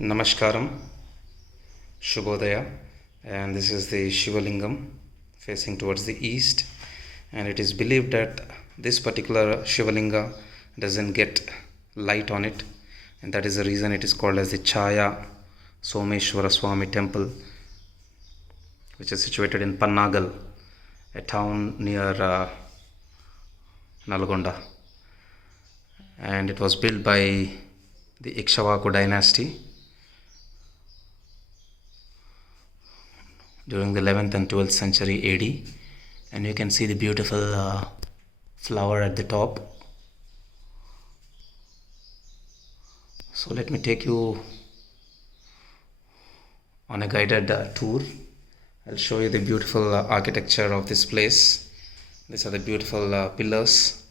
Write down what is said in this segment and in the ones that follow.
Namaskaram, Shubhodaya, and this is the Shivalingam facing towards the east. And it is believed that this particular Shivalinga doesn't get light on it, and that is the reason it is called as the Chaya Someshwara Swami temple, which is situated in Pannagal, a town near Nalgonda. And it was built by the Ikshvaku dynasty during the 11th and 12th century AD, and you can see the beautiful flower at the top. So let me take you on a guided tour. I'll show you the beautiful architecture of this place. These are the beautiful pillars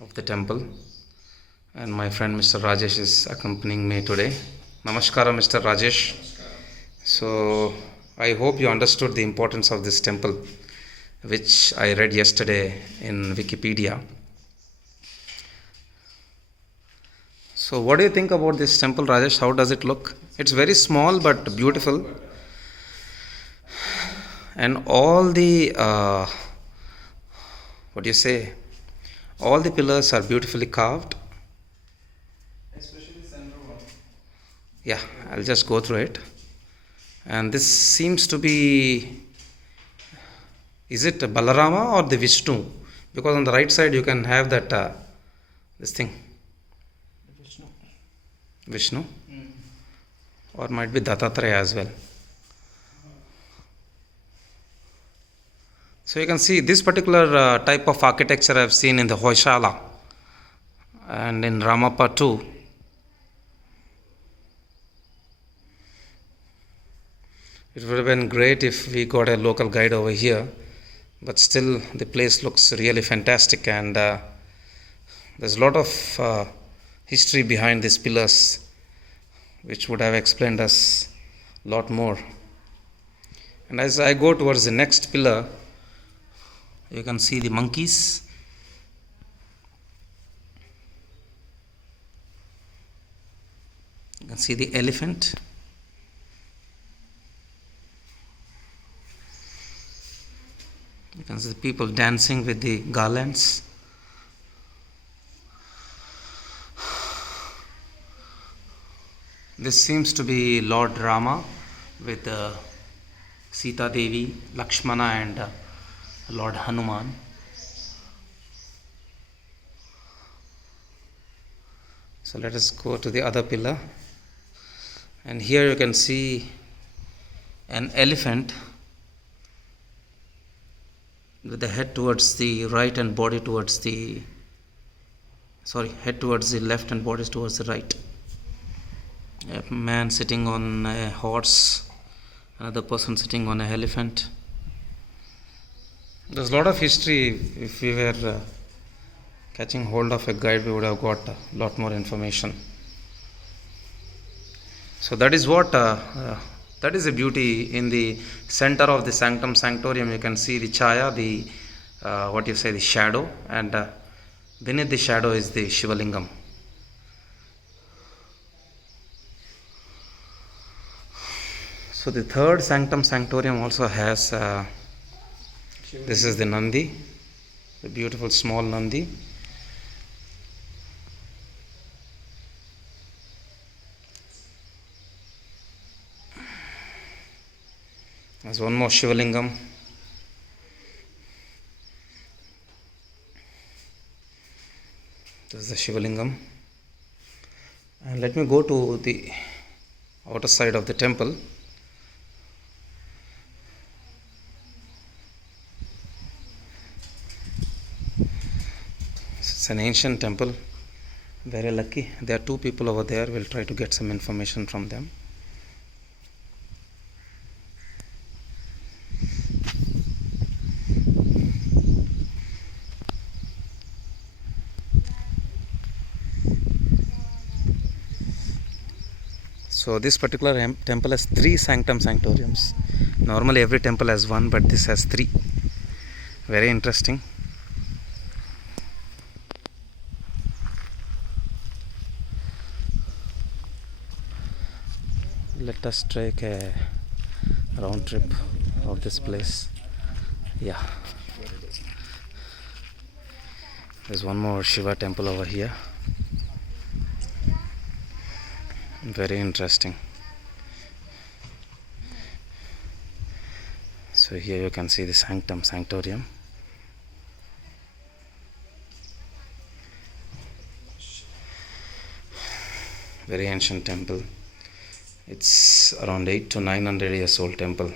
of the temple, and my friend Mr. Rajesh is accompanying me today. Namaskara, Mr. Rajesh. So I hope you understood the importance of this temple, which I read yesterday in Wikipedia. So what do you think about this temple, Rajesh? How does it look? It's very small but beautiful, and all the all the pillars are beautifully carved. Especially center one. Yeah, I'll just go through it. And this seems to be, is it Balarama or the Vishnu? Because on the right side you can have that this thing, Vishnu, or might be Dattatreya as well. So you can see this particular type of architecture I've seen in the Hoysala and in Ramappa too. It would have been great if we got a local guide over here, but still the place looks really fantastic, and there's a lot of history behind these pillars, which would have explained us a lot more. And as I go towards the next pillar, you can see the monkeys. You can see the elephant. You can see the people dancing with the garlands. This seems to be Lord Rama with Sita Devi, Lakshmana, and Lord Hanuman. So let us go to the other pillar, and here you can see an elephant with the head towards the right and body towards the head towards the left and body towards the right. A man sitting on a horse, another person sitting on an elephant. There's a lot of history. If we were catching hold of a guide, we would have got a lot more information. So that is what that is the beauty. In the center of the sanctum sanctorium, you can see the chaya, the the shadow, and beneath the shadow is the Shivalingam. So the third sanctum sanctorium also has this is the Nandi, the beautiful small Nandi. There's one more Shivalingam. This is the Shivalingam. And let me go to the outer side of the temple. It's an ancient temple. Very lucky. There are two people over there. We'll try to get some information from them. So this particular temple has 3 sanctum sanctoriums. Normally every temple has 1, but this has 3. Very interesting. let us take a round trip of this place. Yeah, there's one more Shiva temple over here. Very interesting. So here you can see the sanctorium. Very ancient temple. It's around 8 to 900 years old temple.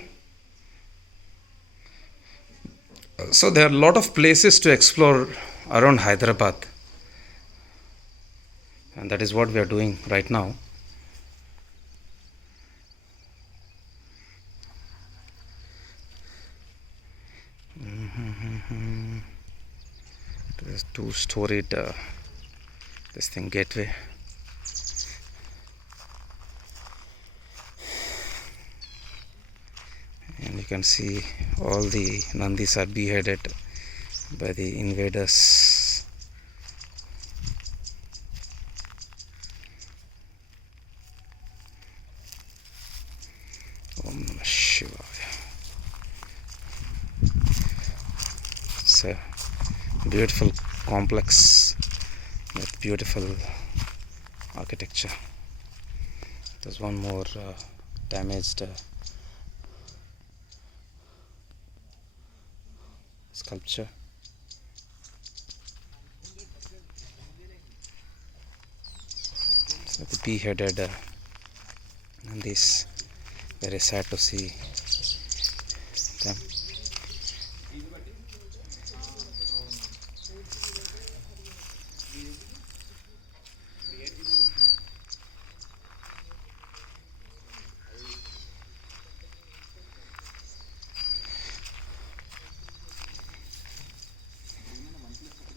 So there are a lot of places to explore around Hyderabad, and that is what we are doing right now. There's two-storied gateway. And you can see all the Nandis are beheaded by the invaders. Om Namah Shivaya. It's a beautiful complex with beautiful architecture. There's one more damaged sculpture. So the beheaded Nandis, very sad to see them.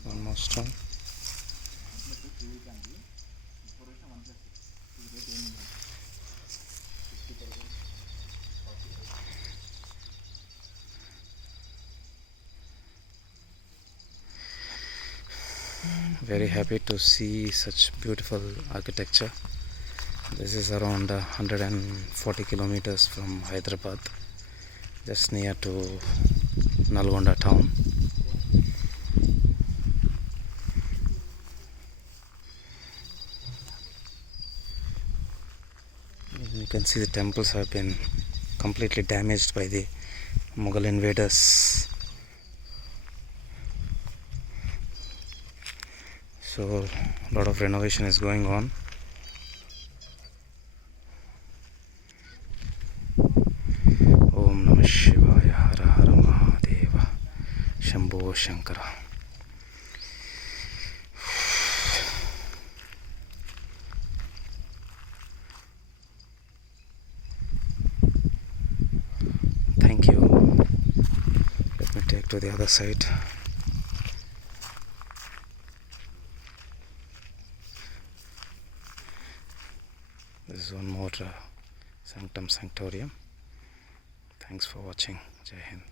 One more stone. Very happy to see such beautiful architecture. This is around 140 kilometers from Hyderabad, just near to Nalgonda town. You can see the temples have been completely damaged by the Mughal invaders. So a lot of renovation is going on. Om Namah Shivaya, Hara Hara Mahadeva, Shambho Shankara. Thank you. Let me take to the other side. This is one more sanctorium. Thanks for watching. Jai Hind.